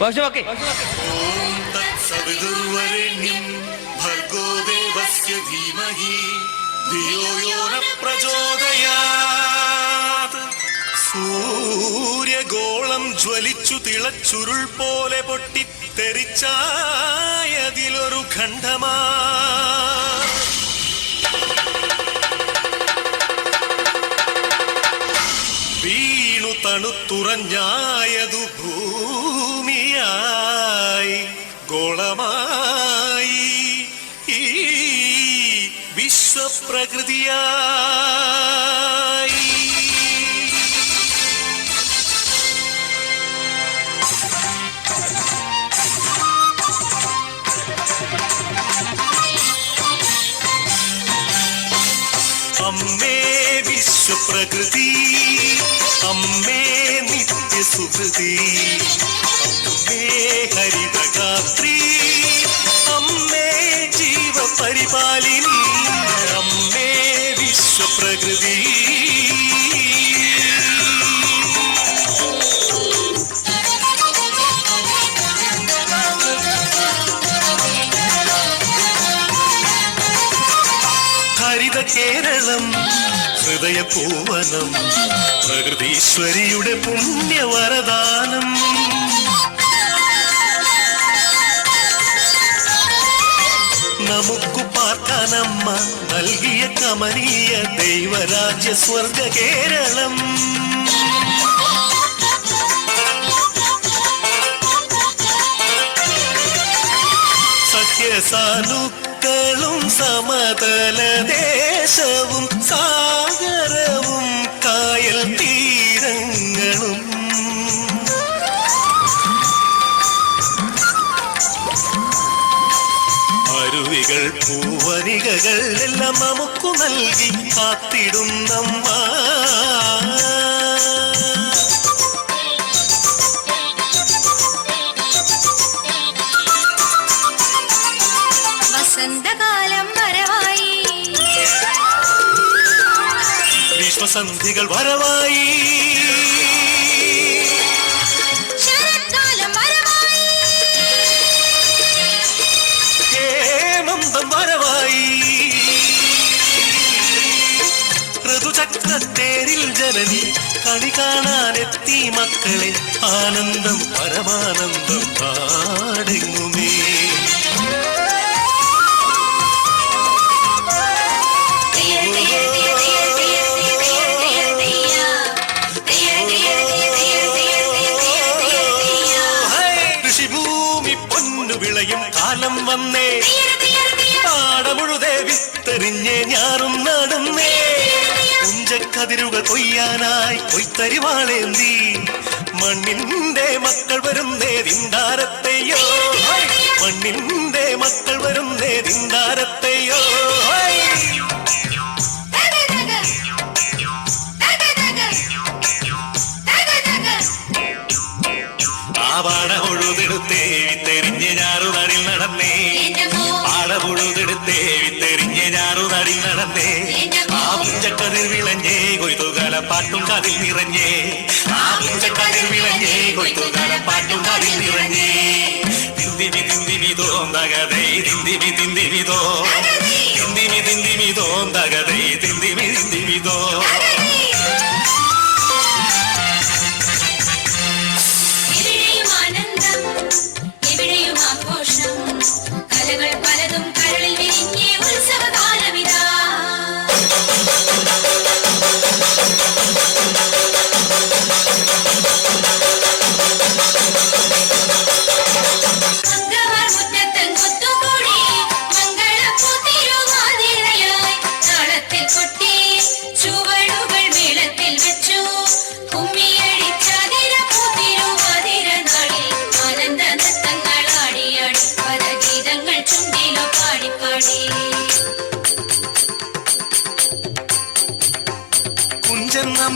പക്ഷെ ഓക്കെ സവിതുർവരണ്യം ഭർഗോ ദേവസ്യ ധീമഹി ധിയോ യോ ന പ്രചോദയാത്. സൂര്യഗോളം ജ്വലിച്ചു തിളച്ചുരുൾ പോലെ പൊട്ടി തെറിച്ചായതിലൊരു ഖണ്ഡമാ വിശ്വപ്രകൃതിയായി അമ്മേ വിശ്വപ്രകൃതി അമ്മേ നിത്യസുഹൃതി അമ്മേ ഹരിതഗാത്രി അമ്മേ ജീവപരിപാലിനി അമ്മേ വിശ്വപ്രകൃതി ഹരിത കേരളം ഹൃദയപൂവനം പ്രകൃതീശ്വരിയുടെ പുണ്യവരദാനം. പാർക്കാനമ്മ നൽകിയ കമനീയ ദൈവരാജ്യ സ്വർഗ കേരളം. സഖ്യസാനുക്കളും സമതല ദേശവും സാഗരവും കായൽ തീരങ്ങളും അരുവികൾ പൂവനികകൾ എല്ലാം നമുക്ക് നൽകി കാത്തിടുന്നമ്മ വസന്തകാലം വരവായി. വിശ്വസന്ധികൾ വരവായി. ഋതുചക്രത്തേരിൽ ജനനി കണി കാണാനെത്തി മക്കളെ ആനന്ദം പരമാനന്ദം പാടെങ്ങുമേ. കൃഷിഭൂമി പൊന്നു വിളയും കാലം വന്നേ. പാടമുഴുതേ വിത്തെറിഞ്ഞേ ഞാറും നടുന്നേ കുഞ്ചക്കതിരുകൾ കൊയ്യാനായി കൊയ്ത്തരിവാളേന്തി. മണ്ണിന്റെ മക്കൾ വരുന്നേ വിണ്ടാരത്തെയോ? മണ്ണിന്റെ മക്കൾ വരുന്നേ ആ വിളഞ്ഞേ കൊയ്ത്തുകാല പാട്ടും കതിൽ നിറഞ്ഞേ. ആ മുഞ്ചക്കതിർ വിളഞ്ഞേ കൊയ്ത്തുകാല പാട്ടും കതിൽ നിറഞ്ഞേ. തിന്തിമി തിന്തിമി തോന്തകതേ തിന്തിമി തിന്തിമി തോ. തിന്തിമി തിന്തിമി തോന്തകതേ തിന്തിമി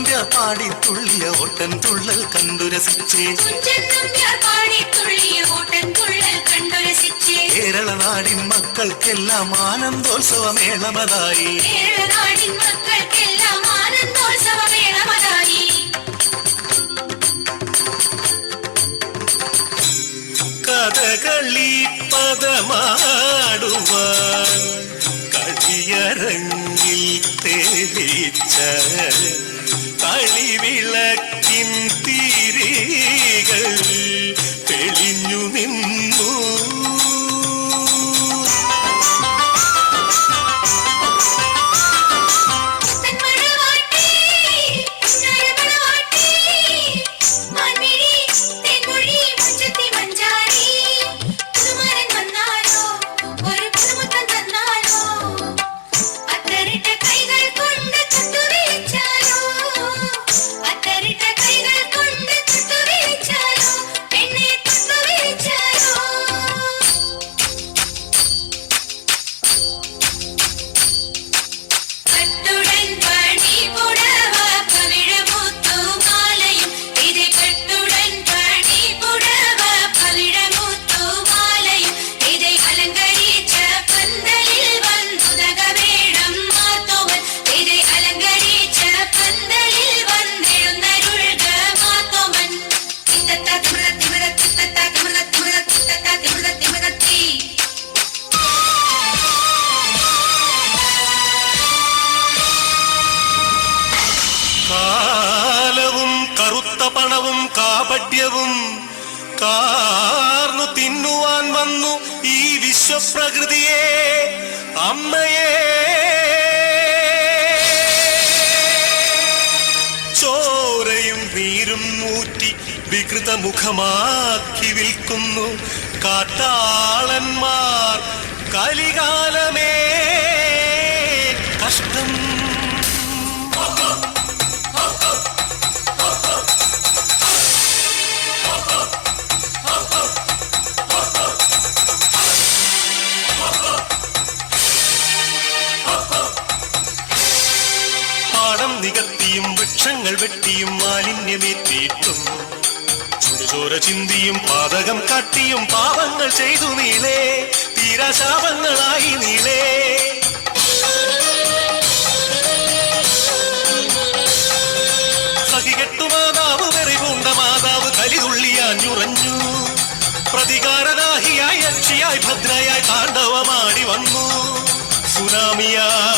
നമ്പ്യാർ പാടി തുള്ളിയ ഓട്ടൻ തുള്ളൽ കണ്ടു രസിച്ചേ കേരള നാടിൻ മക്കൾക്കെല്ലാം ആനന്ദോത്സവ മേളമതായി കഥകളി പദമാടുവാൻ விளை പണവും കാപട്യവും കാർന്നു തിന്നുവാൻ വന്നു ഈ വിശ്വപ്രകൃതിയെ. അമ്മയെ. ചോരയും നീരും മൂറ്റി വികൃതമുഖമാക്കി വിൽക്കുന്നു. കാട്ടാളന്മാർ കലികാലമേ. കെട്ടിയും മാലിന്യമെത്തിയിട്ടും ചുടുചോര ചിന്തിയും പാതകം കട്ടിയും പാപങ്ങൾ ചെയ്തു നീളേ തീരശാപങ്ങളായി നീളേ സഹികെട്ടു മാതാവ് വെറിപൂണ്ട മാതാവ് കലിതുള്ളിയാഞ്ഞുറഞ്ഞു പ്രതികാരദാഹിയായി രക്ഷയായി ഭദ്രയായി താണ്ഡവമാടി വന്നു. സുനാമിയായി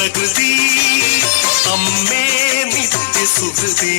प्रकृति अम्मे नित्य सुखदी